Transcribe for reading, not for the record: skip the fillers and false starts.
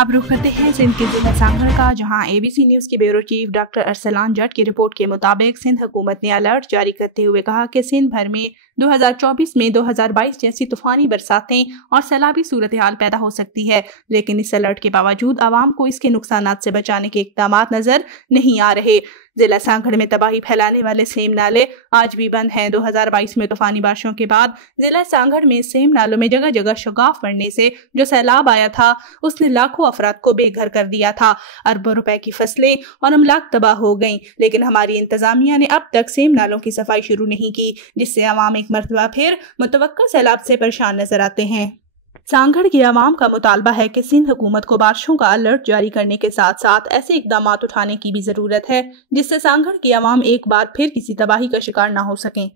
अब रुख करते हैं सिंध के जिला सांगड़ का, जहां एबीसी न्यूज के ब्यूरो चीफ डॉक्टर अरसलान जट की रिपोर्ट के मुताबिक सिंध हुकूमत ने अलर्ट जारी करते हुए कहा कि सिंध भर में 2024 में 2022 जैसी तूफानी बरसातें और सैलाबी सूरत हाल पैदा हो सकती है। लेकिन इस अलर्ट के बावजूद आवाम को इसके नुकसानात से बचाने के इक़दाम नजर नहीं आ रहे। जिला सांगड़ में तबाही फैलाने वाले सेम नाले आज भी बंद हैं। 2022 में तूफानी बारिशों के बाद जिला सांगड़ में सेम नालों में जगह जगह शगाफ पड़ने से जो सैलाब आया था उसने लाखों अफराद को बेघर कर दिया था। अरबों रुपए की फसलें और अमलाक तबाह हो गईं। लेकिन हमारी इंतजामिया ने अब तक सेम नालों की सफाई शुरू नहीं की, जिससे अवाम एक मरतबा फिर मुतवक्का सैलाब से परेशान नजर आते हैं। सांगड़ की आवाम का मुतालबा है कि सिंध हुकूमत को बारिशों का अलर्ट जारी करने के साथ साथ ऐसे इकदाम उठाने की भी जरूरत है जिससे सांगड़ की आवाम एक बार फिर किसी तबाही का शिकार न हो सकें।